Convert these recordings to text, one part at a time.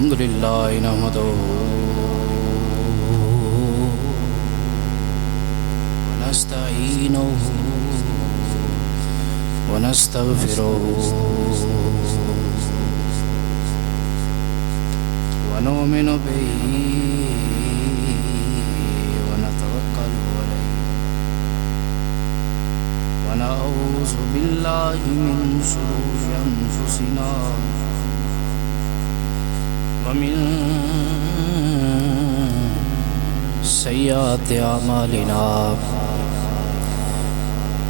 الحمد لله نحمده ونستعينه ونستغفره ونؤمن به ونتوكل عليه ونعوذ بالله من شرور أنفسنا ومن سيئات أعمالنا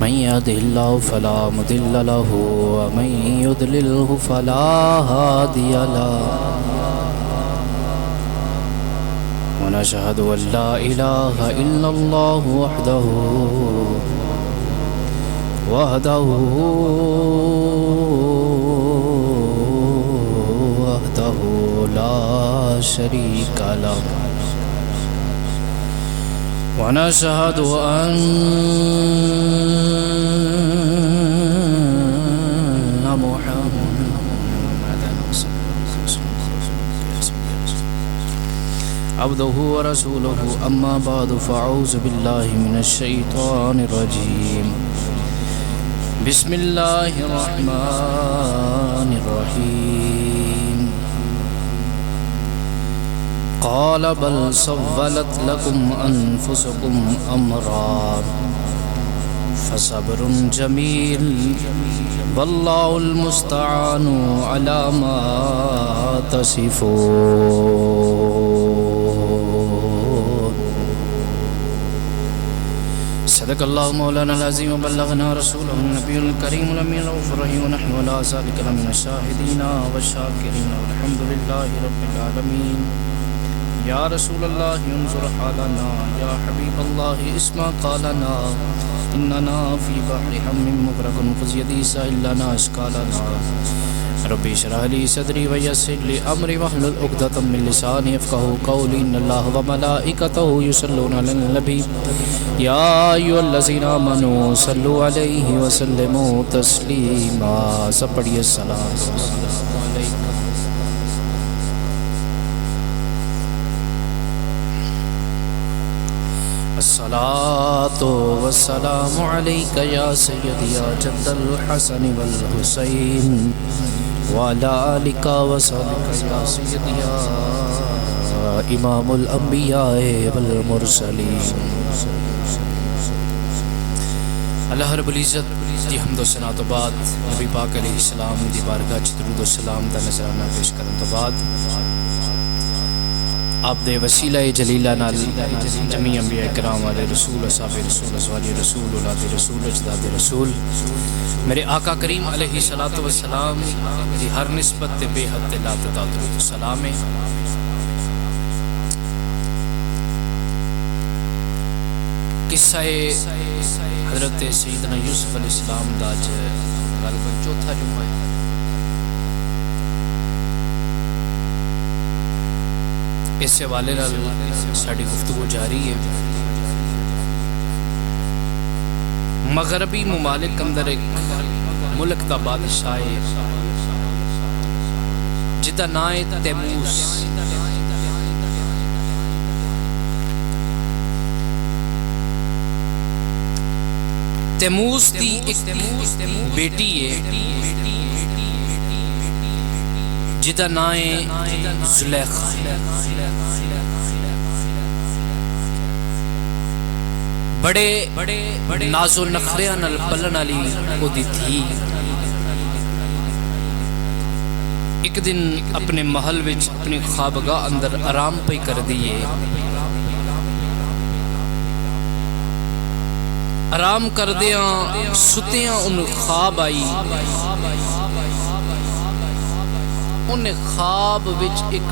من يهده الله فلا مضل له ومن يضلله فلا هادي له ونشهد أن لا إله إلا الله وحده لا شريك له ونشهد أن محمدا عبده ورسوله أما بعد فأعوذ بالله من الشيطان الرجيم بسم الله الرحمن الرحيم قال بل سولت لكم أنفسكم أمرا فصبر جميل والله المستعان على ما تصفون صدق الله مولانا العظيم وبلغنا رسوله النبي الكريم الأمين الرؤوف الرحيم ونحن على ذلك لمن الشاهدين والشاكرين والحمد لله رب العالمين يا رسول الله انظر حالنا يا حبيب الله اسمع قالنا إننا في بحر هم مغرق خذ يدي سائل لنا أشكالنا ربي اشرح لي صدري ويسر لي أمري واحلل عقدة من لساني يفقهوا قولي إن الله وملائكته يصلون على النبي يا أيها الذين آمنوا صلوا عليه وسلموا تسليما سب پڑھیے السلام الصلاة والسلام عليك يا سيدي يا جد الحسن والحسين وعلى آلك وصحبك يا سيدي يا امام الانبیاء والمرسلین. اللہ رب العزت دی حمد و ثنا تو بعد نبی پاک علیہ السلام دی بارگاہ چ درود و سلام دا نذرانہ پیش کرن تو بعد آپ دے وسیلہ جلیلہ نال جمیع انبیاء کرام والے رسول اصحاب رسول ازواج رسول اولاد رسول اجداد رسول میرے آقا کریم علیہ الصلوۃ والسلام دی ہر نسبت تے بے حد لا درود و سلام ہے. قصہ حضرت سیدنا یوسف علیہ السلام دا غالباً چوتھا جمعہ ہے. اس حوالے نال ساڈی گفتگو جاری ہے. مغربی ممالک اندر ایک ملک دا بادشاہ ہے جدا نام ہے تیموس. تیموس دی ایک بیٹی ہے جدا نام ہے زلیخا. بڑے ناز و نخریاں نال پلن والی او دی تھی. ایک دن اپنے محل وچ اپنی خوابگاہ اندر آرام پئی کر دیے. آرام کردیاں ستیاں ان خواب آئی. انہیں خواب وچ ایک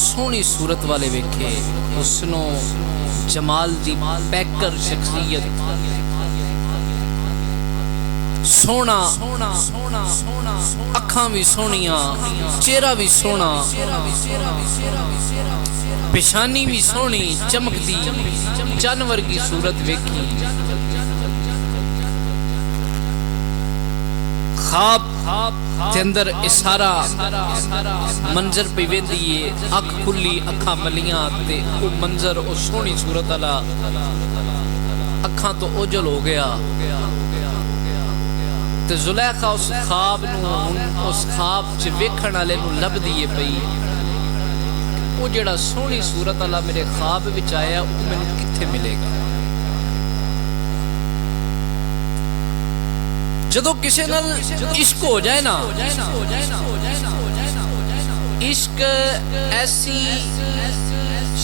سونی صورت والے ویکھے. حسنو جمال دی پیکر شخصیت سونا اکھاں بھی سونیاں چہرہ بھی سونا پیشانی بھی سونی چمکتی جانور کی صورت ویکھی. خواب تے اندر اسارا منظر پہ ویندی ہے اکھ کھلی اکھاں ملیاں تے او منظر او سونی صورت والا اکھاں تو اوجل ہو گیا تے زلیخا اس خواب نو اس خواب چ ویکھن والے نو لب دیے پئی او جڑا سونی صورت والا میرے خواب وچ آیا او مینوں کتھے ملے گا جدو کسی نال عشق ہو جائے نا عشق ایسی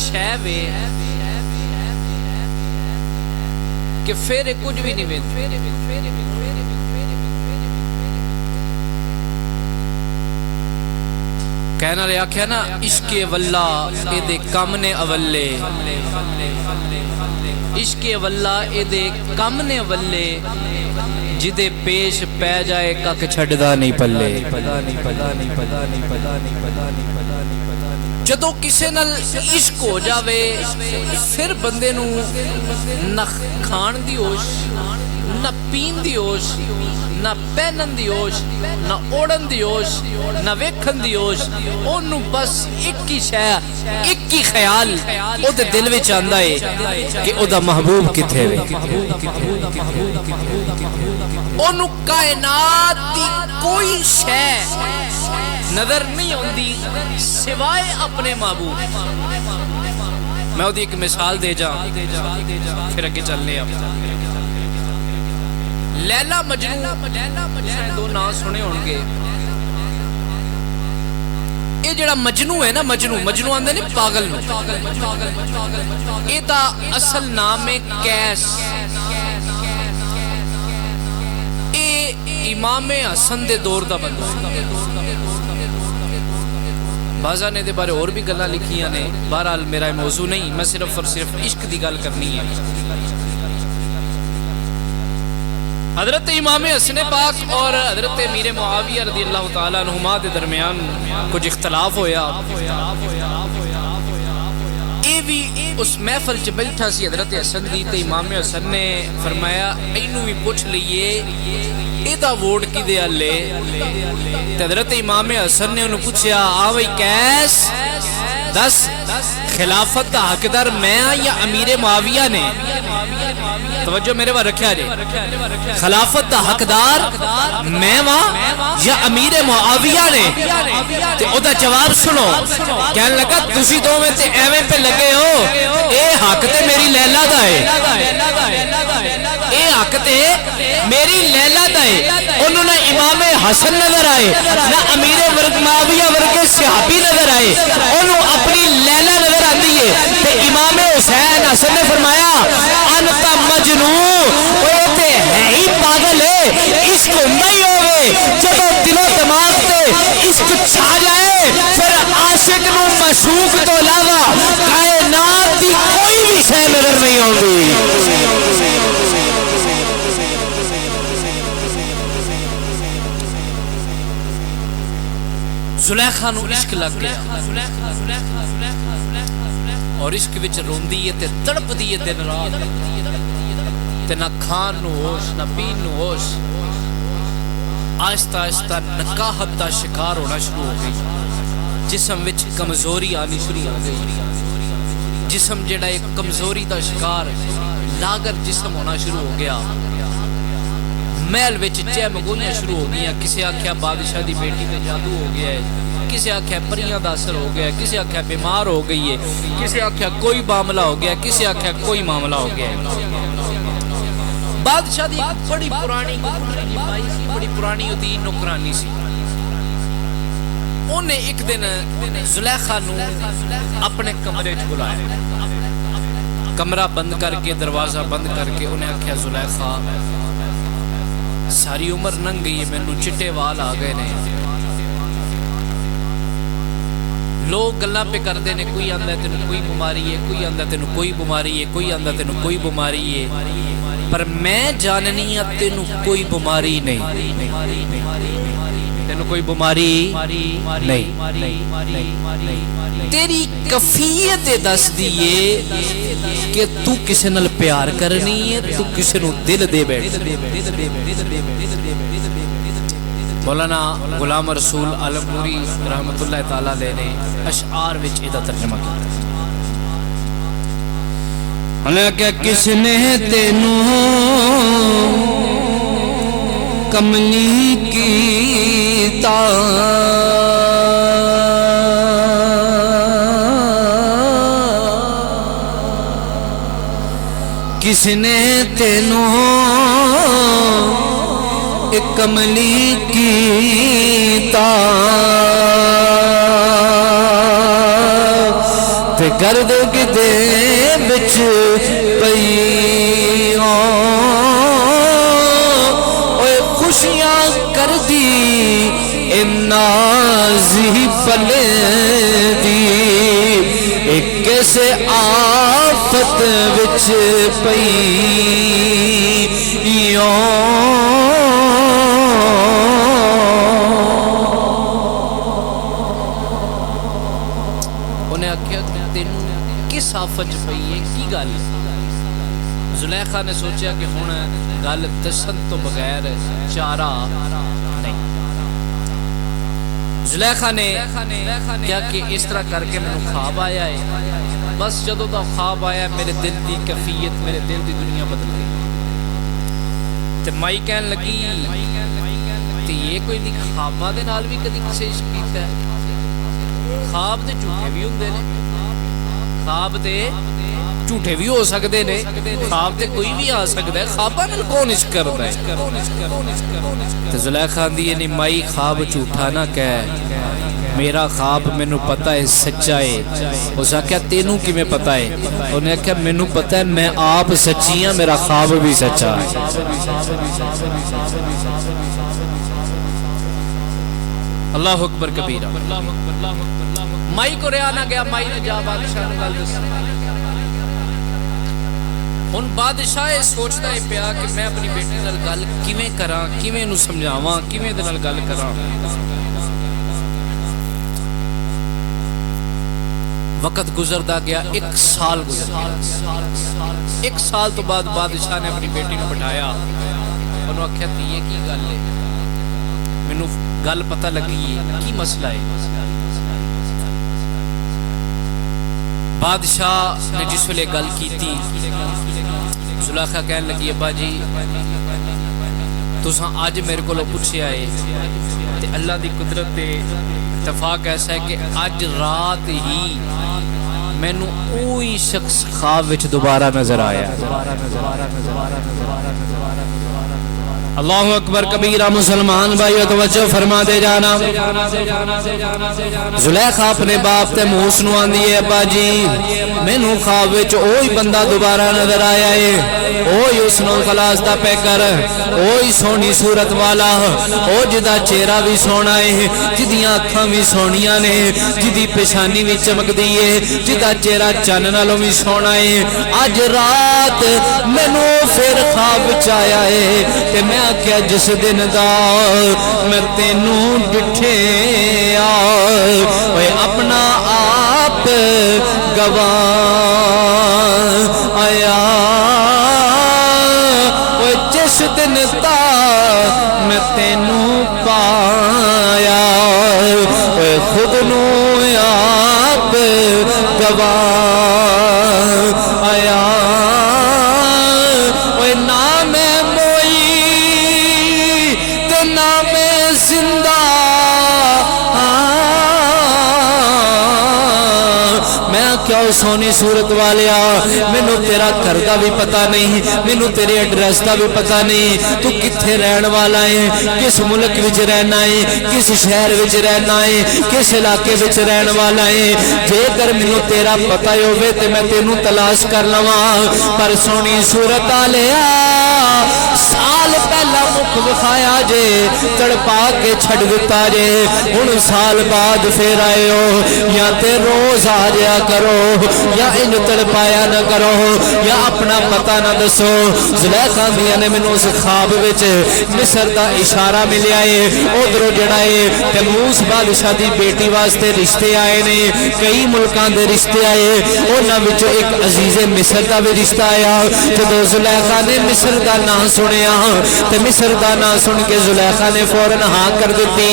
شے وے کہ پھر کچھ بھی نہیں ویندی کہنا لے آکھیا نا عشق واللہ اے دے کم نے اولے عشق واللہ اے دے کم نے اولے جدے پیش پہ جائے کک چھڑدا نہیں پلے جدو کسے نال عشق ہو جاوے پھر بندے نو نہ کھان دی ہوش نہ پین دی ہوش نہ پہنن دی ہوش نہ اوڑن دی ہوش نہ ویکھن دی ہوش اونوں بس ایک ہی شے ایک ہی خیال او دے دل وچ آندا ہے کہ او دا محبوب کتھے وے اونوں کائنات دی کوئی شے نظر نہیں ہوندی سوائے اپنے محبوب میں او دی ایک مثال دے جا پھر اگے چلنے اب لیلا مجنو دو نام سنے ہون گے یہ جڑا مجنو ہے نا مجنو آندے نہیں پاگل نو یہ دا اصل نام ہے کیس یہ امام حسن دے دور دا بندہ بازا نے دے بارے اور بھی گلاں لکھیاں نے بہرحال میرا موضوع نہیں میں صرف اور صرف عشق دی گل کرنی ہے حضرت امام حسن پاک اور حضرت امیر معاویہ رضی اللہ تعالیٰ عنہما دے درمیان کچھ اختلاف ہویا اے بھی اس محفل چ بیٹھا سی حضرت حسن دی تے امام حسن نے فرمایا اینوں بھی پوچھ لئیے اے دا ووٹ کی دے لے تے حضرت امام حسن نے انہوں پوچھیا آوئی کیس دس خلافت دا حقدار میں یا امیر معاویہ نے توجہ میرے وہاں رکھیا جے خلافت دا حقدار میں وہاں یا امیر معاویہ نے تے او دا جواب سنو کہنے لگا تسی دو میں تے ایویں پہ لگے ہو اے حق تے میری لیلا دا ہے اے حق تے میری لیلا دا ہے انہوں نے امام حسن نظر آئے نہ امیر معاویہ ورگے صحابی نظر آئے انہوں اپنی لیلا نظر آتی ہے تے امام حسین حسن نے فرمایا انتا مجنون وہ تے ہے ہی پاگل ہے عشق نہیں ہوئے جب دل و دماغ تے عشق چھا جائے پھر عاشق نو مشوق تو علاوہ کائنات دی کوئی بھی شے نظر نہیں ہوگی زلیخا نو عشق لگ گیا اور عشق وچ روندی ہے تے تڑپ دی ہے دن رات تے نہ کھان نو ہوش نہ پین نو ہوش آہستہ آہستہ نکاحت دا شکار ہونا شروع ہو گئی جسم وچ کمزوری آنی شروع ہو گئی جسم جڑا ایک کمزوری دا شکار لاگر جسم ہونا شروع ہو گیا محل وچ چہمگوئیاں شروع ہو گیا کسی آکھیا بادشاہ دی بیٹی تے جادو ہو گیا ہے کسی آکھیا پریاں دا اثر ہو گیا کسی آکھیا بیمار ہو گئی ہے کسی آکھیا کوئی معاملہ ہو گیا کسی آکھیا کوئی معاملہ ہو گیا بادشاہ دی بڑی پرانی بڑی پرانی ہوتی نوکرانی سی انہیں ایک دن زلیخا نو اپنے کمرے چ بلایا کمرہ بند کر کے دروازہ بند کر کے انہیں آکھیا زلیخا ساری عمر ننگ گئی ہے میں نو چٹے وال آ گئے نے لوگ گلاں پہ کر دے نے کوئی آندہ تینو کوئی بیماری ہے کوئی آندہ تینو کوئی بیماری ہے کوئی آندہ تینو کوئی بیماری ہے پر میں جاننی ہے تینو کوئی بیماری نہیں تینو کوئی بیماری نہیں تیری کفیت دس دیئے کہ تو کسے نال پیار کرنی ہے تو کسے نو دل دے بیٹھ مولانا غلام رسول عالمپوری رحمت اللہ تعالیٰ علیہ نے اشعار وچ ادا ترجمہ کیا. کہ کس نے تینوں کملی کیتا کس نے تینوں ایک کملی کیتا تے گرد کتے بچ پئی اوے خوشیاں کر دی اے نازی پلے دی ایک کیسے آفت وچ پئی انہیں آکھیا تینوں کس آفت پئی ہے کی گل. زلیخا نے سوچیا کہ ہن گل دسن تو بغیر چارہ نہیں. زلیخا نے کیا کہ اس طرح کر کے میں خواب آیا ہے. بس جدو دا خواب آیا میرے دل دی کیفیت میرے دل دی دنیا بدل گئی. تے مائی کہن لگی تے یہ کوئی دی خوابہ دے نال بھی کدی کسے عشق کیتا ہے. خواب تے جھوٹے بھی ہوندے نے خواب تے جھوٹے بھی ہو سکتے نے خواب تے کوئی بھی آ سکتا ہے. خوابہ نال کون عشق کرتا ہے. تے زلیخا دی یعنی مائی خواب جھوٹا نہ کہے میرا خواب مینوں پتہ ہے سچا ہے. اس آکھیا تینوں کیویں پتہ ہے. انہیں آکھیا مینوں پتہ ہے میں آپ سچی ہاں میرا خواب بھی سچا ہے. اللہ اکبر کبیرہ. مائی کو رہا نہ گیا. مائی نے جا بادشاہ نے گل دسی. ہن بادشاہ سوچدا ہے پیا کہ میں اپنی بیٹی نال گل کیویں کراں کیویں نوں سمجھاواں کیویں دے نال گل کراں. وقت گزردا گیا. 1 سال گزر گیا. 1 سال تو بعد بادشاہ نے اپنی بیٹی کو بٹھایا. انہوں آکھیا یہ کی گل ہے مینوں گل پتہ لگی ہے کی مسئلہ ہے. بادشاہ نے جس ویلے گل کیتی زلیخا کہن لگی ابا جی تساں اج میرے کولوں پوچھیا ہے تے اللہ دی قدرت تے اتفاق ایسا ہے کہ اج رات ہی مینوں اوہی شخص خواب وچ دوبارہ نظر آیا. اللہ اکبر کبیرہ. مسلمان بھائیو توجہ فرما دے جانا. زلیخا اپنے باپ تے موس نو آندی ہے ابا جی مینوں خواب وچ اوہی بندہ دوبارہ نظر آیا ہے. اوہی اس نو خلاص دا پے کر اوہی سونی صورت والا او جدا چہرہ بھی سونا ہے جدیاں اکھاں بھی سونیاں نے جدی پیشانی بھی چمکدی ہے جدا چہرہ چن نالوں بھی سونا ہے. اج رات مینوں پھر خواب وچ آیا ہے تے میں آکھیا جس دن دا میں تینوں ڈٹھے اوے اپنا آپ گواہ آیا اوے جس دن دا میں تینوں پایا اوے خود نو آپ گواہ آیا اوے نام زندہ میں کیا سونی صورت والیا مینوں تیرا گھر دا بھی پتہ نہیں مینوں تیرے ایڈریس دا بھی پتہ نہیں تو کتھے رہن والا ہے کس ملک وچ رہنا ہے کس شہر وچ رہنا ہے کس علاقے وچ رہن والا ہے. جے کر مینوں تیرا پتہ ہوے تے میں تینوں تلاش کر لواں پر سونی صورت والیا سال پہلا مکھ وکھایا جے تڑپا کے چھڑ دتا جے ہن سال بعد پھر آئے ہو یا تے روز آ جیا کرو یا ان تڑپایا نہ کرو یا اپنا پتہ نہ دسو. زلیخا دیاں نے مینوں اس خواب وچ مصر دا اشارہ ملیا ہے. ادھروں جڑا ہے تیموس بادشاہ دی بیٹی واسطے رشتے آئے نے, کئی ملکاں دے رشتے آئے, انہاں وچ ایک عزیز مصر دا بھی رشتہ آیا. جدوں زلیخا نے مصر دا نام سنیا تے مصر دا نام سن کے زلیخا نے فوراً ہاں کر دیتی.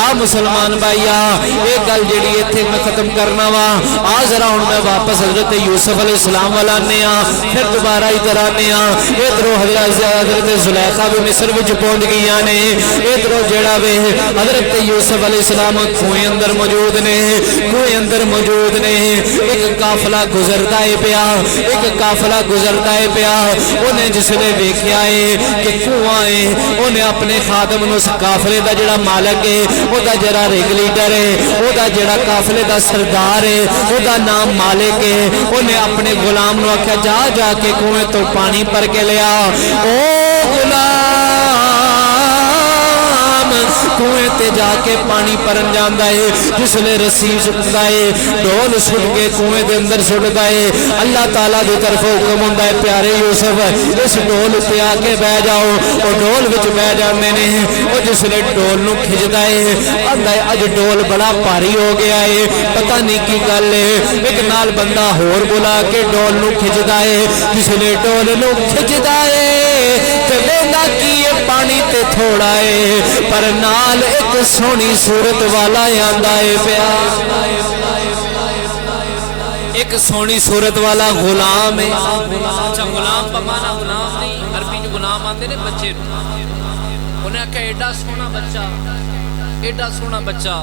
آ مسلمان بھائیا یہ گل جڑی ایتھے میں ختم کرنا وا. آ ذرا ہن میں واپس حضرت یوسف علیہ السلام والا آنے پھر دوبارہ ادھر آنے. ادھروں حضرت زلیخا بھی مصر وچ پہنچ گئی نے. ادھروں جڑا وے حضرت یوسف علیہ السلام کنویں اندر موجود نے, کنویں اندر موجود نے. ایک قافلہ گزرتا ہے پیا, ایک قافلہ گزرتا ہے پیا. انہیں جس نے ویکھیا ہے کہ کنواں ہے, انہیں اپنے خادم نو اس قافلے دا جڑا مالک ہے, او دا جڑا ریگ لیڈر ہے, او دا جڑا قافلے دا سردار ہے, او دا نام مالک ہے, انہیں اپنے غلام نو آکھیا جا جا کے کنویں تو پانی پر کے لیا. او غلام کنویں تے جا کے پانی پرن جاندا ہے. جس لے رسی سٹدا ہے, ڈول سٹ کے کنویں دے اندر سٹدا ہے. اللہ تعالیٰ دی طرف حکم ہوندا ہے پیارے یوسف اس ڈول تے آ کے بہ جاؤ. او ڈول وچ بہ جاندے نے. او جس لے ڈول نو کھجدا ہے آندا ہے اج ڈول بڑا بھاری ہو گیا ہے, پتہ نہیں کی گل ہے. ایک نال بندہ ہور بلا کے ڈول نو کھجدا ہے. جس لے ڈول نو کھجدا ہے تے ویندا کی پانی تے تھوڑا ہے پر نال ایک سونی صورت والا آندا ہے پیا. ایک سونی صورت والا غلام ہے. اچھا غلام پمانا غلام نہیں, عربی جو غلام آندے نے بچے نو. انہیں آکھا ایڈا سونا بچہ, ایڈا سونا بچہ.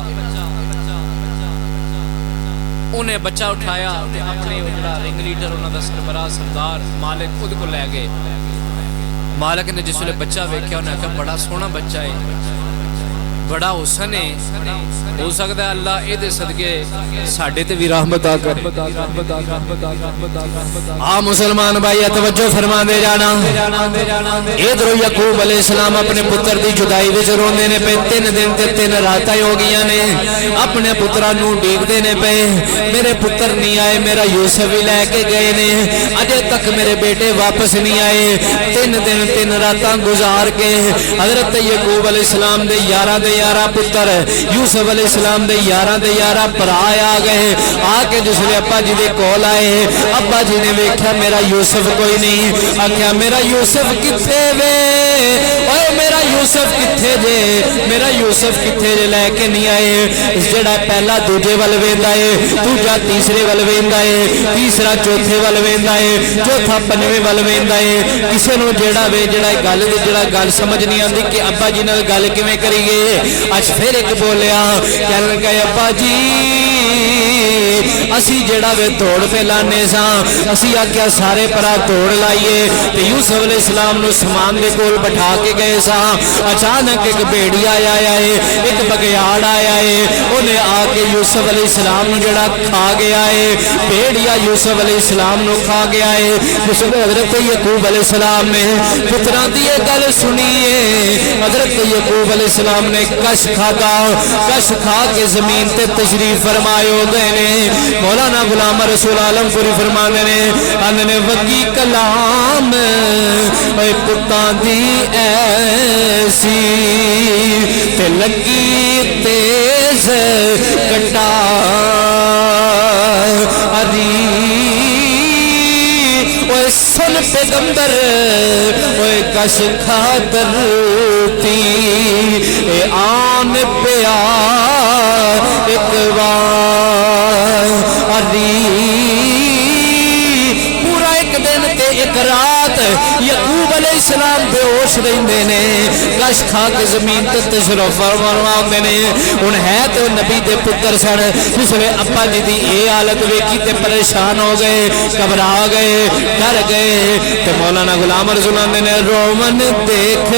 انہیں بچہ اٹھایا اپنے رنگ لیڈر انہوں دا سربراہ سردار مالک خود کو لے گئے. مالک نے جس ویلے بچہ ویکھیا انہیں کہا بڑا سونا بچہ ہے, بڑا حسن ہے, ہو سکتا ہے اللہ اے دے صدقے ساڈے تے بھی رحمت آ کر. آ مسلمان بھائی توجہ فرما دے جانا. ادھر یعقوب علیہ السلام اپنے پتر دی جدائی وچ روندے نے پے. 3 دن تے 3 راتاں ہو گئیاں نے, اپنے پتراں نوں ڈیکدے نے پے. میرے پتر نہیں آئے, میرا یوسف بھی لے کے گئے نے, اجے تک میرے بیٹے واپس نہیں آئے. 3 دن 3 راتاں گزار کے حضرت یعقوب علیہ السلام دے یاراں دے یارا پتر یوسف علیہ السلام دے یاراں دے یارا بھرا آ گئے. آ کے جس لے ابا جی دے کول آئے, ابا جی نے ویکھیا میرا یوسف کوئی نہیں. آکھیا میرا یوسف کتھے وے, اوے میرا یوسف کتھے جے, میرا یوسف کتھے جے, لے کے نہیں آئے. جڑا پہلا دوجے ول ویندا ہے, دوجا تیسرے ول ویندا ہے, تیسرا چوتھے ول ویندا ہے, چوتھا پنجویں ول ویندا ہے. کسے نو جڑا وے جڑا گل سمجھ نہیں آندی کہ ابا جی نال گل کیویں کریے. اج پھر ایک بولیا کہن لگا ابا جی اسی جڑا وے دوڑ پہ لانے ساں, اسی آکھیا سارے پرا دوڑ لائیے. تے یوسف علیہ السلام نو سامان دے کول بٹھا کے گئے ساں. اچانک ایک بھیڑیا آیا ہے, ایک بگیاڑ آیا ہے, انہیں آ کے یوسف علیہ السلام نو جڑا کھا گیا ہے. بھیڑیا یوسف علیہ السلام نو کھا گیا ہے. حضرت یعقوب علیہ السلام نے پتراں دی یہ گل سنی ہے. حضرت یعقوب علیہ السلام نے کش کھادا, کش کھا کے زمین تے تشریف فرمائے ہو گئے نے. مولانا غلام رسول عالم پوری فرمانے نے اننے وگی کلام اے پتاں دی ایسی تے لگی تیز کٹا اری اوے سن پیغمبر اوے کش کھادر تی اے آن پیا ایک بار اری. پورا ایک دن تے ایک رات یعقوب علیہ السلام بے ہوش رہندے نے, کش کھا کے زمین تے تشریف فرماوندے نے. ہن ہے تے نبی دے پتر سن, جس ویلے ابا جی دی اے حالت ویکھی تے پریشان ہو گئے, گھبرا گئے, ڈر گئے. تے مولانا غلام رسول نے رومن دیکھ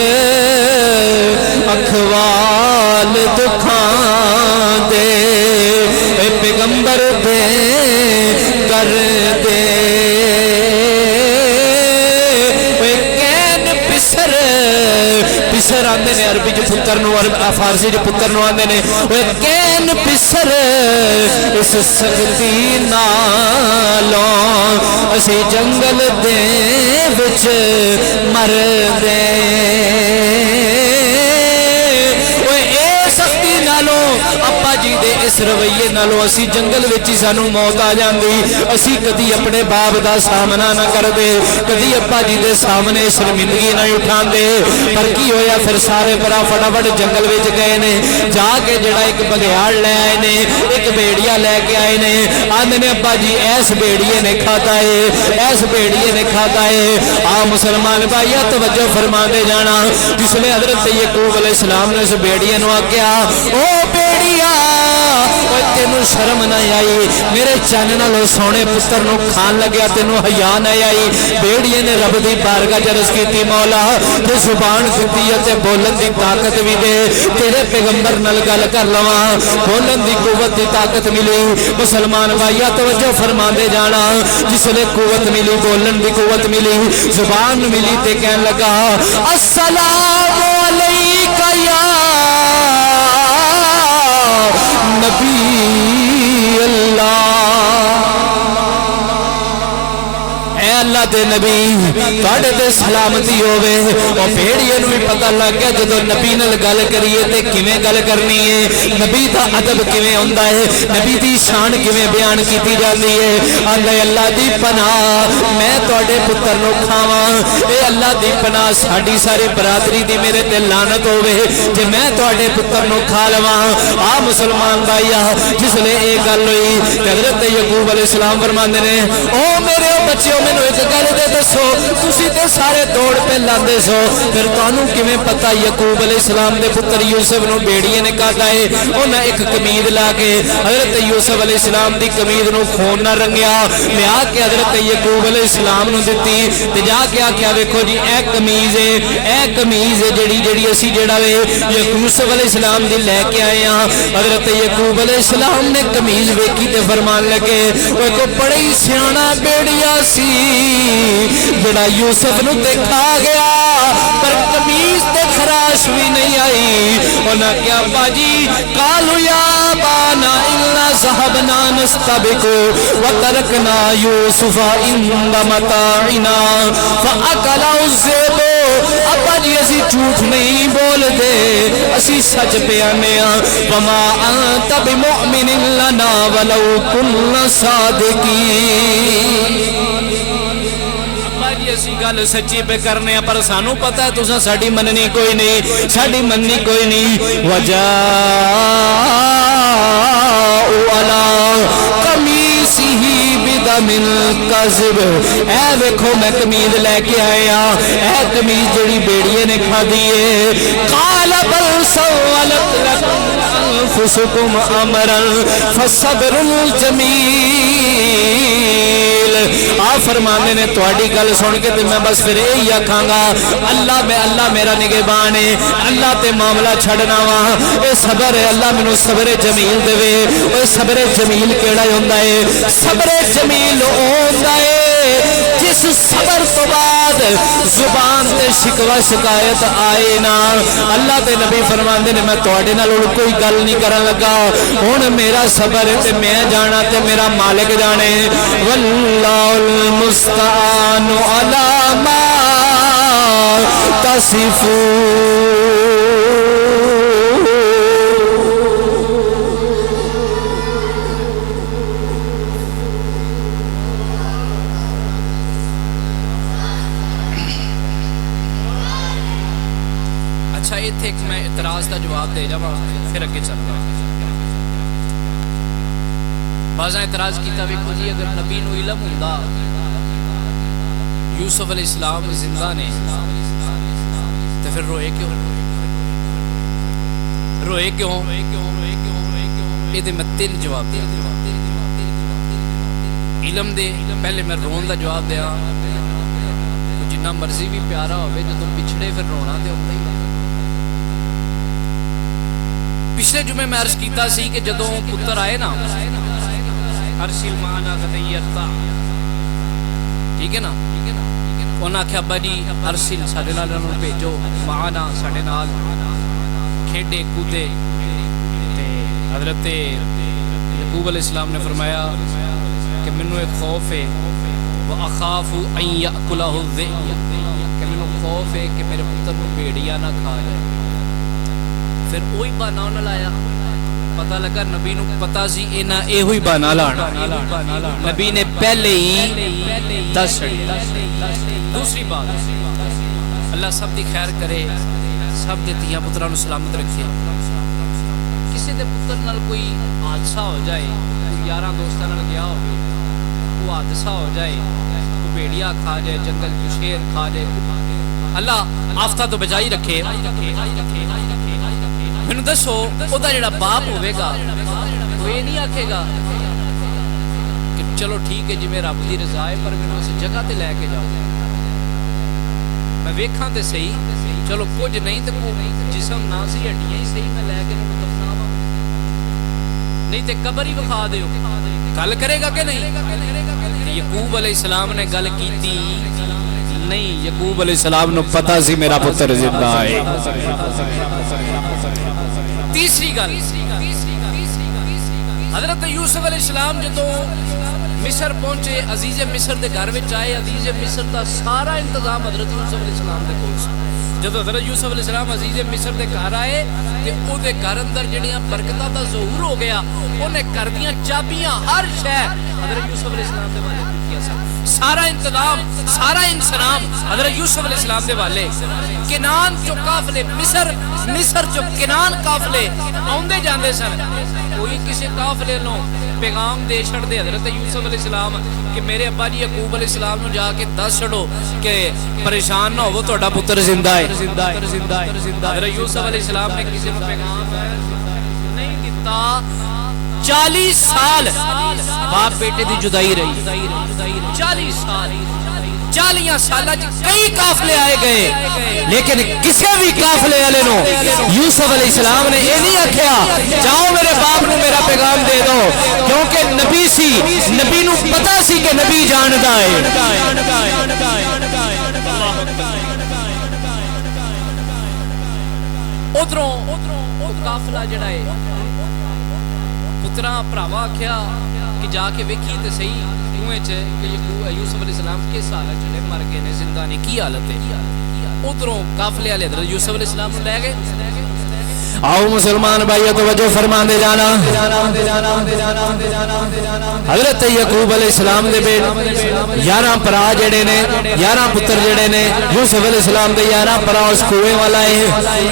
اخوال دکھان دے اے پیغمبر دے کر دے اے کین پسر پسر آندے نے عربی جو پتر نو اور فارسی جو پتر نو آندے نے وہ کین پسر اس سختی نالوں اسی جنگل دے وچ مر دے اپا جی دے اس رویے نالوں اسی جنگل وچ سانو موت آ جاندی اسی کدی اپنے باپ دا سامنا نہ کردے کدی اپا جی دے سامنے شرمندگی نہ اٹھاندے پر کی ہویا پھر سارے بڑا فٹافٹ جنگل وچ گئے نے جا کے جڑا ایک بگیاڑ لے آئے نے ایک بیڑیا لے کے آئے نے آندے نے ابا جی ایس بیڑیے نے کھاتا ہے ایس بیڑیے نے کھاتا ہے آ مسلمان بھائیو توجہ فرما دے جانا جس نے حضرت یعقوب علیہ السلام نے اس بیڑیے نو آکھیا او بیڑیا تینوں شرم نہ آئی میرے چن نالوں سونے پتر نو کھان لگیا تینوں حیا نہ آئی بیڑیے نے رب دی بارگاہ عرض کیتی مولا تے زبان دتی تے بولن دی طاقت بھی دے تیرے پیغمبر نال گل کر لواں بولن دی قوت دی طاقت ملی مسلمان بھائیا توجہ فرما دے جانا جس نے قوت ملی بولن دی قوت ملی زبان ملی تے کہن لگا السلام علیکہ یا نبی اللہ اے اللہ دے نبی تواڈے تے سلامتی ہوے او بھیڑیے نو بھی پتہ لگ گیا جدوں نبی نال گل کریے تے کیویں گل کرنی ہے نبی دا ادب کیویں ہوندا ہے نبی دی شان کیویں بیان کیتی جاندی ہے آندا اللہ دی پناہ میں تواڈے پتر نو کھاواں اے اللہ دی پناہ ساڈی ساری برادری دی میرے تے لعنت ہوے جے میں تواڈے پتر نو کھا لواں آ مسلمان بھائیا جس نے اے گل ہوئی حضرت یعقوب علیہ السلام فرماندے نے او میرے بچیو مینوں ایک گل دے دسو تسی تے سارے دوڑ پہ لاندے سو پھر تانوں کیویں پتہ یعقوب علیہ السلام دے پتر یوسف نو بیڑیے نے کھادا ہے انہاں ایک قمید لا کے حضرت یوسف علیہ السلام دی قمید نو خون نہ رنگیا لیا کے حضرت یعقوب علیہ السلام نو دتی تے جا کے آکھیا ویکھو جی اے قمید ہے جڑی اسی جڑا وے یوسف علیہ السلام دی لے کے آئے ہاں حضرت یعقوب علیہ السلام نے قمید ویکھی تے فرمان لگے اوے کو بڑی سیاںا بیڑیا سی جڑا یوسف نو تے کھا گیا پر قمیض تے خراش بھی نہیں آئی انہاں کیا باجی قالو یا بانا الا ذهبنا نستبق وتركنا يوسف عند متاعنا فاكله الذئب ابا جی اسی جھوٹ نہیں بول دے اسی سچ بیانے وما انت بمؤمن لنا ولو كنا صادقین اسی گل سچی پہ کرنے پر سانو پتہ ہے تساں ساڈی مننی کوئی نہیں ساڈی مننی کوئی نہیں وجاء علی قمیصہ بدم الکذب اے ویکھو میں قمید لے کے آیا اے قمید جڑی بیڑیے نے کھادی ہے قال بل سولت لکم انفسکم امرا فصبر الجمیل آ فرمانے نے تواڈی گل سن کے تے میں بس پھر یہی آکھاں گا اللہ میرا نگہبان ہے اللہ تے معاملہ چھڑنا وا اے صبر ہے اللہ مینوں صبر جمیل دے اے صبر جمیل کیڑا ہوندا ہے صبر جمیل ہوندا ہے جس صبر تو بعد زبان تے شکوہ شکایت آئے نا اللہ تے نبی فرماندے نے میں تواڈے نال کوئی گل نہیں کرن لگا ہن میرا صبر تے میں جانا تے میرا مالک جانے واللہ المستعان علی ما تصفون اچھا ایتھے ایک میں اعتراض دا جواب دے جاواں پھر اگے چلنا بعضاں اعتراض کیتا ویکھو جی اگر نبی نو علم ہوندا یوسف علیہ السلام زندہ نے تو پھر روئے کیوں یہ میں تین جواب دیا علم دے پہلے میں رون دا جواب دیا جنہ مرضی بھی پیارا ہوئے جو تم پچھڑے پھر رونا دے ہوتا ہی پچھلے جمعے میں عرض کیتا سی کہ جدوں پتر آئے نا ارسل معنا غدیرتا ٹھیک ہے نا انہاں آکھیا ابا جی ارسل ساڈے نال انہوں بھیجو معنا ساڈے نال کھیڈے کودے. تے حضرت یعقوب علیہ السلام نے فرمایا کہ مینوں ایک خوف ہے وَأَخَافُ أَن يَأْكُلَهُ الذِّئْبُ کہ مینوں خوف ہے کہ میرے پتر کو بھیڑیا نہ کھا جائے. پھر وہی بہانہ انہاں لایا. پتہ لگا نبی نو پتہ سی انہاں ایہو ہی بہانہ لانا. نبی نے پہلے ہی دس چھڑیا. دوسری بات اللہ سب دی خیر کرے سب دے دھیاں پتراں نو سلامت رکھے. کسی دے پتر نال کوئی حادثہ ہو جائے کوئی یاراں دوستاں نال گیا ہوئے وہ حادثہ ہو جائے کوئی بھیڑیا کھا جائے جنگل کو شیر کھا جائے اللہ آفتہ تو بچائی رکھے. مینوں دسو او دا جڑا باپ ہوے گا وہ یہ نہیں آکھے گا کہ چلو ٹھیک ہے جی میں رب دی رضا ہے پر مینوں اس جگہ تے لے کے جاؤ میں ویکھاں تے صحیح چلو کچھ نہیں تے جسم نہ سی ہڈیاں ہی صحیح میں لے کے دفناواں نہیں تے قبر ہی وکھا دیو. گل کرے گا کہ نہیں؟ یعقوب علیہ السلام نے گل کیتی نہیں. یعقوب علیہ السلام نو پتہ سی میرا پتر زندہ ہے. تیسری گل حضرت یوسف علیہ السلام جدو مصر پہنچے عزیز مصر دے گھر وچ آئے. عزیز مصر دا سارا انتظام حضرت یوسف علیہ السلام دے کول سی. جدو حضرت یوسف علیہ السلام عزیز مصر دے گھر آئے تے او دے گھر اندر جڑیاں برکتاں دا ظہور ہو گیا. اونے گھر دیاں چابیاں ہر شے حضرت یوسف علیہ السلام دے والے کیتا سی. سارا انتظام سارا انسلام حضرت یوسف علیہ السلام دے والے. کنان جو قافلے مصر جو کنان قافلے آندے جاندے سن کوئی کسی قافلے نو پیغام دے چھڑ دے حضرت یوسف علیہ السلام کہ میرے ابا جی یعقوب علیہ السلام نو جا کے دس چھڑو کہ پریشان نہ ہو تہاڈا پتر زندہ ہے. حضرت یوسف علیہ السلام نے کسی کو پیغام نہیں دیتا. 40 سال باپ بیٹے دی جدائی رہی. 40 سال 40 سالہ کئی قافلے آئے گئے لیکن کسی بھی قافلے والے نو یوسف علیہ السلام نے یہ نہیں آکھیا جاؤ میرے باپ نو میرا پیغام دے دو کیونکہ نبی سی. نبی نو پتہ سی کہ نبی جاندا ہے. ادھروں قافلہ جڑا ہے پتراں بھراواں آکھیا کہ جا کے ویکھیے تے صحیح کنویں چ کہ یوسف علیہ السلام کس حالت چ مر گئے نے زندہ نے کی حالت ہے. ادھروں قافلے والے حضرت یوسف علیہ السلام کو لے گئے. آؤ مسلمان بھائیو توجہ فرما دے جانا. حضرت یعقوب علیہ السلام دے بیٹے 11 پرا جڑے نے 11 پتر جڑے نے یوسف علیہ السلام دے 11 پرا اس کنویں والا ہے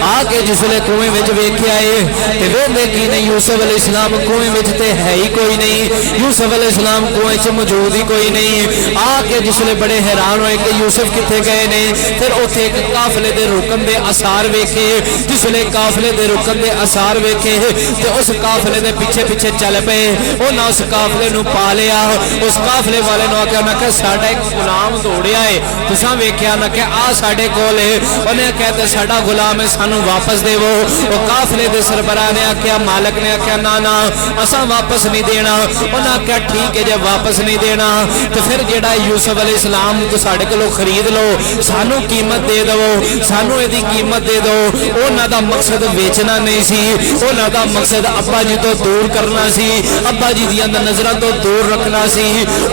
آ کے جس لے کنویں وچ ویکھیا ہے تے ویندے کی نہیں یوسف علیہ السلام کنویں وچ تے ہے ہی کوئی نہیں. یوسف علیہ السلام کنویں وچ موجود ہی کوئی نہیں. آ کے جس لے بڑے حیران ہوئے کہ یوسف کتے گئے نے. پھر اوتھے ایک قافلے دے رکن دے آثار ویکھے. جس لے قافلے دے رکن دے آثار ویکھے تے اس قافلے دے پیچھے پیچھے چل پئے. انہاں اس قافلے نو پا لیا. اس قافلے والے نو آکھیا میں کہ ساڈا ایک غلام دوڑیا ہے تساں ویکھیا میں کہ آ ساڈے کول ہے. انہیں کہتے ساڈا غلام ہے سانو واپس دیو. او قافلے دے سربراہ نے آکھیا مالک نے آکھیا نا نا اساں واپس نہیں دینا. انہاں آکھیا ٹھیک ہے جے واپس نہیں دینا تے پھر جڑا یوسف علیہ السلام تو ساڈے کولوں خرید لو سانو قیمت دے دو سانو ایدی قیمت دے دو. انہاں دا مقصد ویچنا نہیں سی. انہاں دا مقصد ابا جی تو دور کرنا سی. ابا جی دیاں نظراں تو دور رکھنا سی.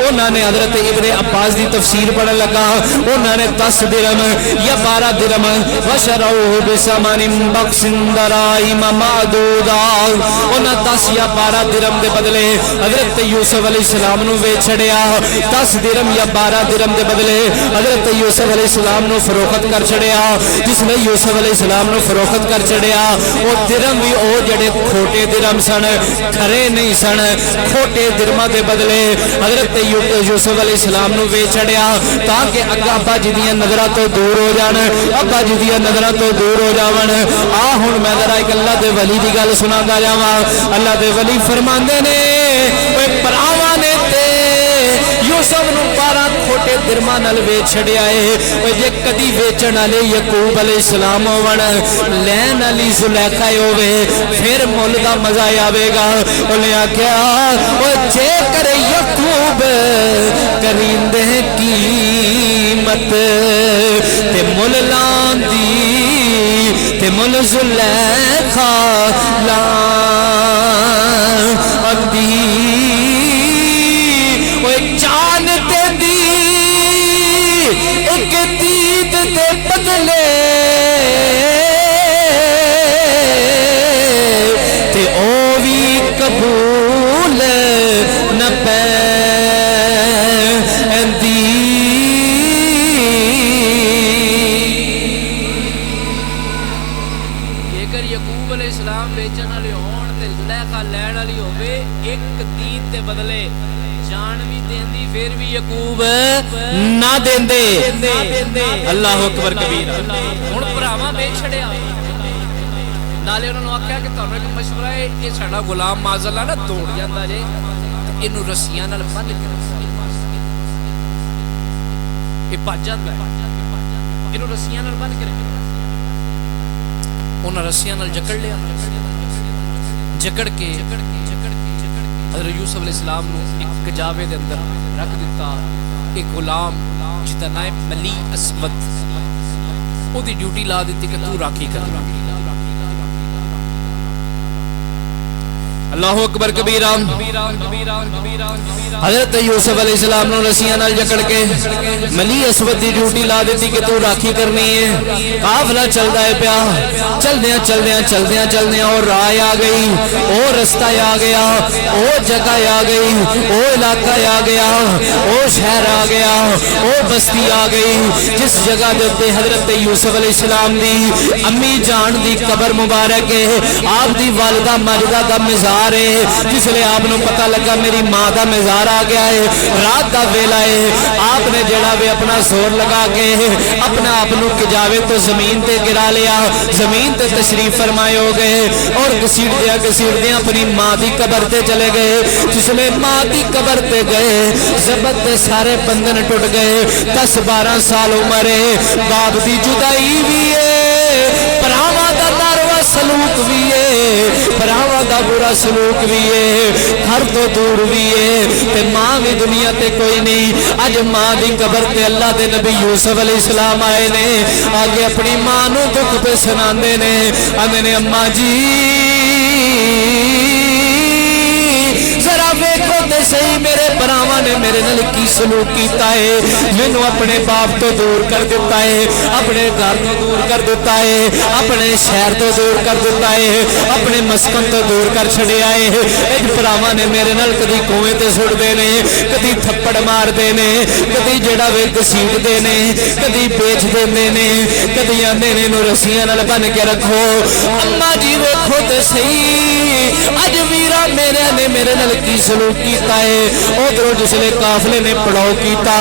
انہاں نے حضرت ابن عباس دی تفسیر پڑھن لگا. انہاں نے 10 درہم یا 12 درہم وشروه بثمن بخس دراہم معدودا. انہاں 10 یا 12 درہم دے بدلے حضرت یوسف علیہ السلام نو ویچ چھڑیا. 10 درہم یا 12 درہم دے بدلے حضرت یوسف علیہ السلام نو فروخت کر چھڑیا. جس نے یوسف علیہ السلام نو فروخت کر چھڑیا وہ درہم بھی او جڑے کھوٹے درہم سن کھرے نہیں سن. کھوٹے درہماں دے بدلے حضرت یوسف علیہ السلام نو ویچ چھڑیا تاکہ اگا ابا جی دیاں نظراں تو دور ہو جان. ابا جی دیاں نظراں تو دور ہو جاون. آ ہن میں ذرا ایک اللہ دے ولی دی گل سنادا جاواں. اللہ دے ولی فرماندے نے اوے پراواں نے تے یوسف نو 12 کھوٹے درہماں نال ویچ چھڑیا ہے. اوے جے کدی ویچن والے یعقوب علیہ السلام ہون لین والی زلیخا ہوے پھر مول دا مزہ آوے گا. انہیں آکھیا او جے کر یعقوب کریندے قیمت حکمت تے مل لاندی تے مل زلیخا لاندی اوے جان تے دی ایک دید دے بدلے تے او بھی قبول نہ پیندی اگر یعقوب علیہ السلام بیچن والی ہون تے زلیخا لین والی ہوے ایک دید دے بدلے جان بھی دیندی پھر بھی یعقوب نہ دیندے اللہ اکبر کبیرہ ہن بھراواں بیچ چھڑیا نالے انہوں نے آکھیا کہ تانوں ایک مشورہ ہے یہ ساڈا غلام معاذاللہ نہ دوڑ جاندا جے اینوں رسیاں نال بن کے یہ بھج جاندا ہے اینوں رسیاں نال بن کے رکھو انہاں رسیاں نال جکڑ لیا جکڑ کے حضرت یوسف علیہ السلام نو ایک کجاوے دے اندر رکھ دیتا ایک غلام جدا نام ملی اسود او دی ڈیوٹی لا دیتی کہ تو راکھی کر اللہ اکبر کبیرہ حضرت یوسف علیہ السلام نے رسیاں نال جکڑ کے ملی اسود دی ڈیوٹی لا دیتی کہ تو راکھی کرنی ہے قافلہ چلدا ہے پیا چلدیاں اور راہ آ گئی او رستہ آ گیا او جگہ آ گئی او علاقہ آ گیا او شہر آ گیا او بستی آ گئی جس جگہ دے تے حضرت یوسف علیہ السلام دی امی جان دی قبر مبارک ہے آپ دی والدہ ماجدہ دا مزار جس لئے آپ نے پتہ لگا میری ماں دا مزار آ گیا ہے رات دا ویلا ہے آپ نے جڑا بھی اپنا زور لگا کے اپنا اپنو کجاوے تو زمین تے گرا لیا زمین تے تشریف فرمائے ہو گئے اور گسیڑ دیا اپنی ماں دی قبر تے چلے گئے جس لئے ماں دی قبر تے گئے زبط تے سارے بندن ٹوٹ گئے 10-12 سال عمر ہے باپ دی جدائی بھی ہے پراواں دا ناروا سلوک بھی ہے پراواں دا برا سلوک بھی ہے گھر تو دور بھی ہے تے ماں بھی دنیا تے کوئی نہیں اج ماں دی قبر تے اللہ دے نبی یوسف علیہ السلام آئے نے آگے اپنی ماں نو دکھ پہ سناندے نے آندے نے اماں جی ذرا ویکھو تے صحیح میرے براواں نے میرے نال کی سلوک کیتا ہے مینوں اپنے باپ تو دور کر دیتا ہے اپنے گھر تو دور کر دیتا ہے اپنے شہر تو دور کر دیتا ہے اپنے مسکن تو دور کر چھڑیا ہے اج براواں نے میرے نال کدی کوئیں تے سٹ دے نے کدی تھپڑ مار دے نے کدی جڑا وے گسیٹ دے نے کدی بیچ دیندے نے کدی آندے نے نو رسیاں نال بن کے رکھو اماں جی ویکھو تے صحیح اج ویرا میرے نے میرے نال کی سلوک کیتا ہے ادھر جسلے قافلے نے پڑاؤ کیتا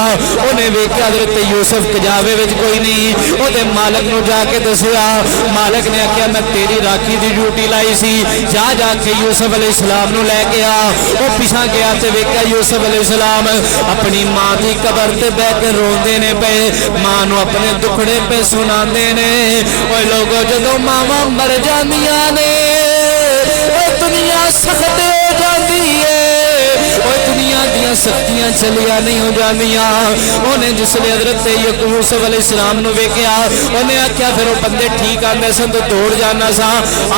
انہیں ویکھیا حضرت یوسف کجاوے وچ کوئی نہیں او دے مالک نو جا کے دسیا مالک نے آکھیا میں تیری راکھی دی ڈیوٹی لائی سی جا کے یوسف علیہ السلام نو لے گیا او پیچھے گیا تے ویکھیا یوسف علیہ السلام اپنی ماں دی قبر تے بیٹھ کے روندے نے پے ماں نو اپنے دکھڑے پہ سناندے نے اوے لوگو جدوں ماواں مر جاندیاں نے او دنیا سخت ہو جاندی ہے دنیا دیاں سختیاں چلیا نہیں ہو جانیاں انہیں جس لئے حضرت یوسف علیہ السلام نو ویکھیا انہیں آکھیا پھر وہ بندے ٹھیک آندے سن تو توڑ جانا سا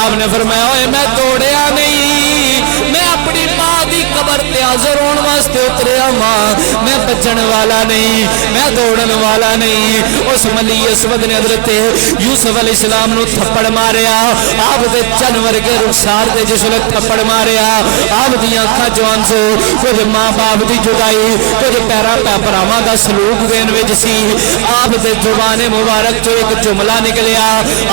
آپ نے فرمایا اوے میں توڑیا نہیں میں اپنی ماں دی قبر تے حاضر ہون واسطے اتریا ماں میں بچن والا نہیں میں دوڑن والا نہیں اس ملی اسود نے حضرت یوسف علیہ السلام نو تھپڑ ماریا آپ دے چن ورگے رخسار دے جس لئے تھپڑ ماریا آپ دیاں اکھاں جوان سو کچھ ماں باپ دی جدائی کچھ پیرا پراواں دا سلوک دین وچ سی آپ دے زبان مبارک چو ایک جملہ نکلیا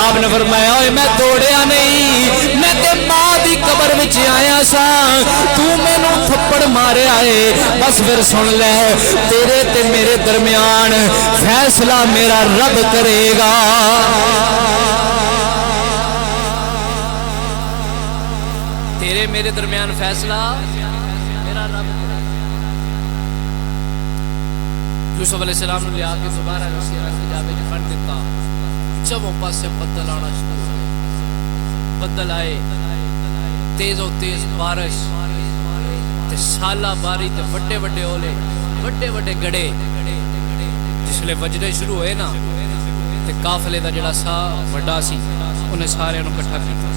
آپ نے فرمایا اوے میں دوڑیا نہیں میں تے ماں دی قبر وچ آیا سا تو مینوں تھپڑ ماریا ہے بس پھر سن لے تیرے تے میرے درمیان فیصلہ میرا رب کرے گا تیرے میرے درمیان فیصلہ میرا رب یوسف علیہ السلام نے لیا کے دوبارہ رسیاں کجاوے جو پھڑ دیتا چووں پاسے بدل آنا شروع ہو گئے بدل آئے تیز و تیز بارش تے سالہ باری تے وڈے وڈے اولے وڈے وڈے گڑے जिसले वजने शुरू होए ना ते काफले दा जिहड़ा सा वड्डा सी उन्हें सारे नूं इकट्ठा कीता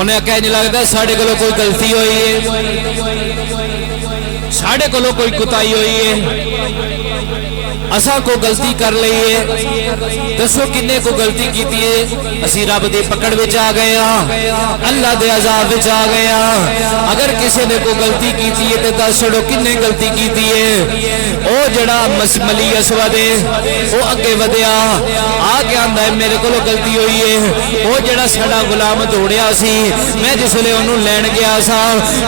उन्हें आख्या नहीं लगता साढ़े कोलों कोई गलती हुई है साढ़े कोलों कोई कुताही हुई है असा को गलती कर ली है दसो किन्ने को गलती की है असी रब दी पकड़ विच आ गए हाँ अल्लाह दे अजाब विच आ गए हाँ अगर किसी ने को गलती की है तो दस छड़ो किन्ने गलती की है ओ जड़ा मली असवद है वो अगे वधिया आ के आंदा है मेरे को गलती हुई है वो जड़ा साडा गुलाम दौड़िया सी मैं जिसले उन्होंने लैन गया सा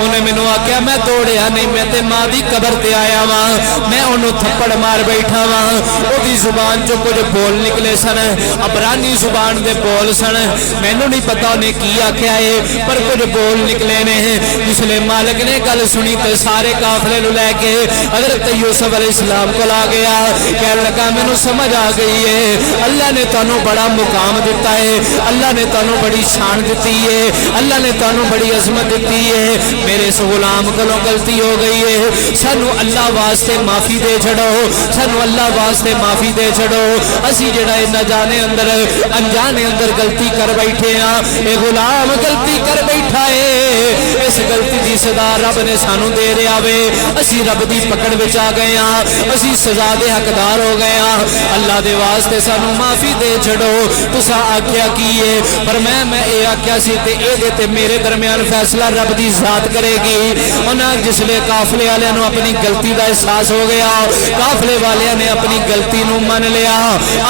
उन्हें मैनू आख्या मैं दौड़िया नहीं मैं ते मां दी कबर ते आया वा मैं उन्होंने थप्पड़ मार बैठा वा ओदी जुबान चो कुछ बोल निकले सन अबरानी जुबान दे बोल सन मैनू नहीं पता उन्हें की आख्या है पर कुछ बोल निकले ने जिसले मालिक ने गल सुनी तो सारे काफले नू लैके हज़रत यूसुफ अलैहिस्सलाम को ला गया कह लगा मैनू समझ आ गई है अल्लाह ने तुहानू बड़ा मुकाम दिता है अल्लाह ने तुहानू बड़ी शान दी है अल्लाह ने तुहानू बड़ी अजमत दी है मेरे इस गुलाम कोलों गलती हो गई है सानू अल्लाह वास्ते माफी दे छड़ो सानू अल्लाह वास्ते माफी दे छड़ो असी जेड़ा न जाने अंदर अनजाने अंदर गलती कर बैठे हाँ ये गुलाम गलती कर बैठा है इस गलती की सजा रब ने सानू दे रहा वे असी रब की पकड़ विच आ गए हाँ असी सजा दे हकदार हो गए हाँ अल्लाह दे वास्ते सानू माफी दे छड़ो तुसा आख्या की है पर मैं ये आख्या सी ते ए ते मेरे दरम्यान फैसला रब की जात करेगी उन्हें जिसले काफले वाले अपनी गलती का एहसास हो गया काफले वाले ने अपनी गलती नू मन लिया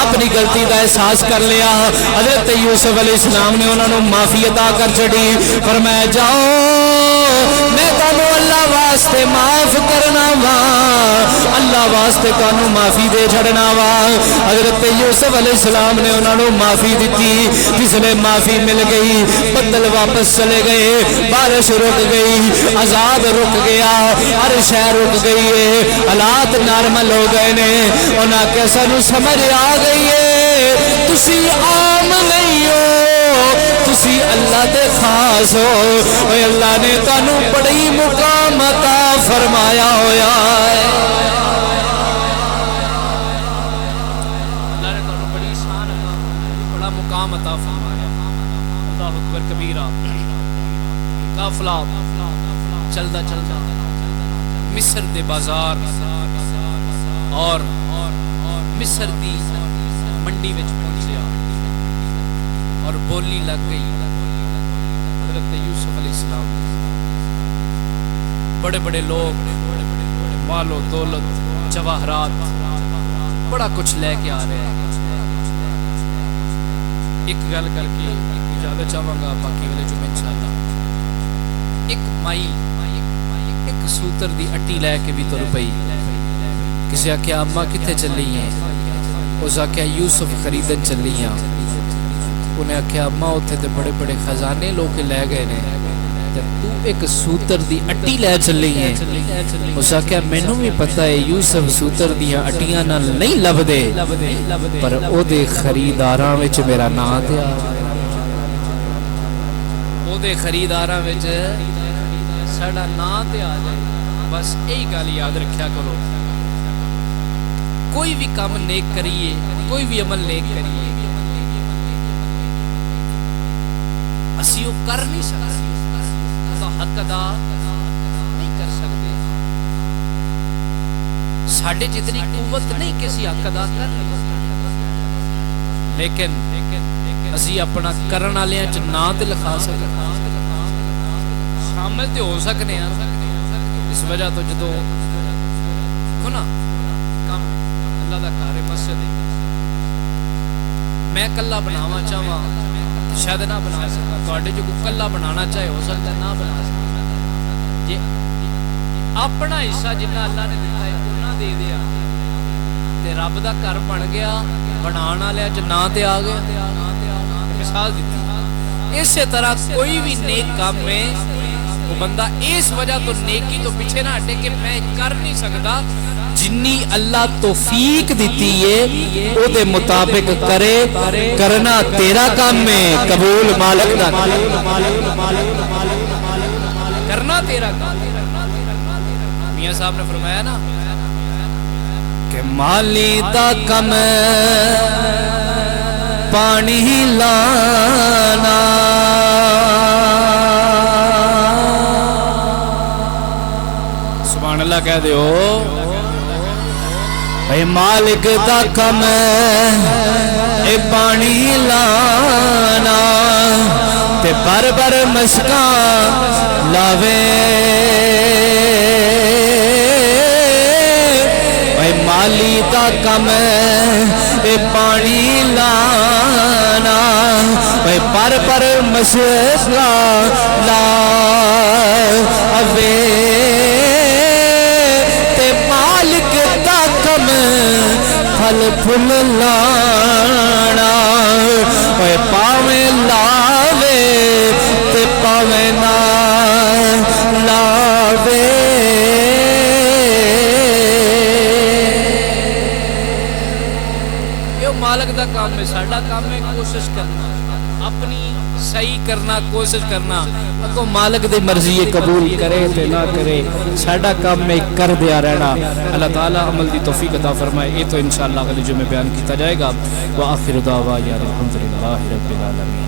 अपनी गलती का एहसास कर लिया हज़रत यूसुफ अलैहिस्सलाम ने उन्होंने माफी अता कर छड़ी फरमाया जाओ मैं तुहानू अल्लाह वास्ते माफ करना वा अल्लाह वास्ते तुहानू माफी दे छड़ना वा हज़रत यूसुफ अलैहिस्सलाम ने उन्होंने माफी दी जिसने माफी मिल गई बदल वापस चले गए बारिश रुक गई अजाब रुक गया हर शहर रुक गई है हालात नॉर्मल हो गए ने उन्हें आख्या सानू समझ आ गई है तुसी आम नहीं हो तुसी अल्लाह दे खास हो अल्लाह ने तुहानू बड़ी मुकाम अता फरमाया होया है अल्लाह ने तुहानू बड़ी शान बड़ा मुकाम अता फरमाया अल्लाहु अकबर कबीरा काफला चलदा चलदा मिस्र दे बाजार और मिस्र दी मंडी में पहुंचा और बोली लग गई हज़रत यूसुफ अलैहिस्सलाम बड़े बड़े लोग मालो दौलत जवाहरात बड़ा कुछ लेके आ रहे हैं एक गल करके इजाजत चाहूंगा बाकी वाले जुमे इंशाअल्लाह एक माइल एक सूतर दी अट्टी लैके भी तुर पई किसी आख्या अम्मा कितने चली है उस आख्या यूसुफ खरीदन चली हाँ उन्हें आख्या अम्मा उत्थे तो बड़े बड़े खजाने लोग लै गए ने तू एक सूतर दी अट्टी लै चली है उस आख्या मैनू भी पता है यूसुफ सूतर दियां अट्टियां नाल नहीं लभदे पर ओदे खरीदारां विच मेरा नाम ते ओदे खरीदारां विच साडा नाम ते आ जाए बस यही गल याद रखा करो कोई भी काम नेक करिए कोई भी अमल नेक करिए असी वो कर नहीं सकते उसका हक अदा नहीं कर सकते साढ़े जितनी कुवत नहीं किसी हक अदा कर लेकिन असी अपना करन वाले च ना ते लिखा सकते शामिल तो हो सकते हैं इस वजह तो जो देखो ना काम अल्लाह दा घर मस्जिद है मैं कला बनावा चाहवा शायद ना बना सकता थोड़े जो कला बनाना चाहे हो सकता ना बना सकता जे अपना हिस्सा जिन्ना अल्लाह ने दिता है उन्ना दे दिया ते रब दा घर बन गया बनाने वाले च ना ते आ गया मिसाल दी इस तरह कोई भी नेक काम में वो बंदा इस वजह तो नेकी तो पीछे ना हटे कि मैं कर नहीं सकता जिन्नी अल्लाह तौफीक दी है ओदे मुताबिक करे करना तेरा काम में कबूल मालिक दा करना तेरा काम। मियां साहब ने फरमाया ना कि کہ مالی دا کم پانی لانا سبحان اللہ کہہ دیو اے مالک دا کم اے پانی لانا تے بر بر مشکاں لاوے اے مالی دا کم اے پانی لانا اے بر بر مشکاں لاوے پھل پھل لانا اے پاویں لاوے تے پاویں نہ لاوے یہ مالک دا کام ہے ساڈا کام ہے کوشش کرنا اپنی صحیح کرنا کوشش کرنا اگوں مالک دی مرضی قبول کرے تے نہ کرے ساڈا کام میں کر دیا رہنا اللہ تعالیٰ عمل دی توفیق عطا فرمائے یہ تو انشاءاللہ اگلے جمعے بیان کیتا جائے گا وآخر دعوانا الحمدللہ رب العالمین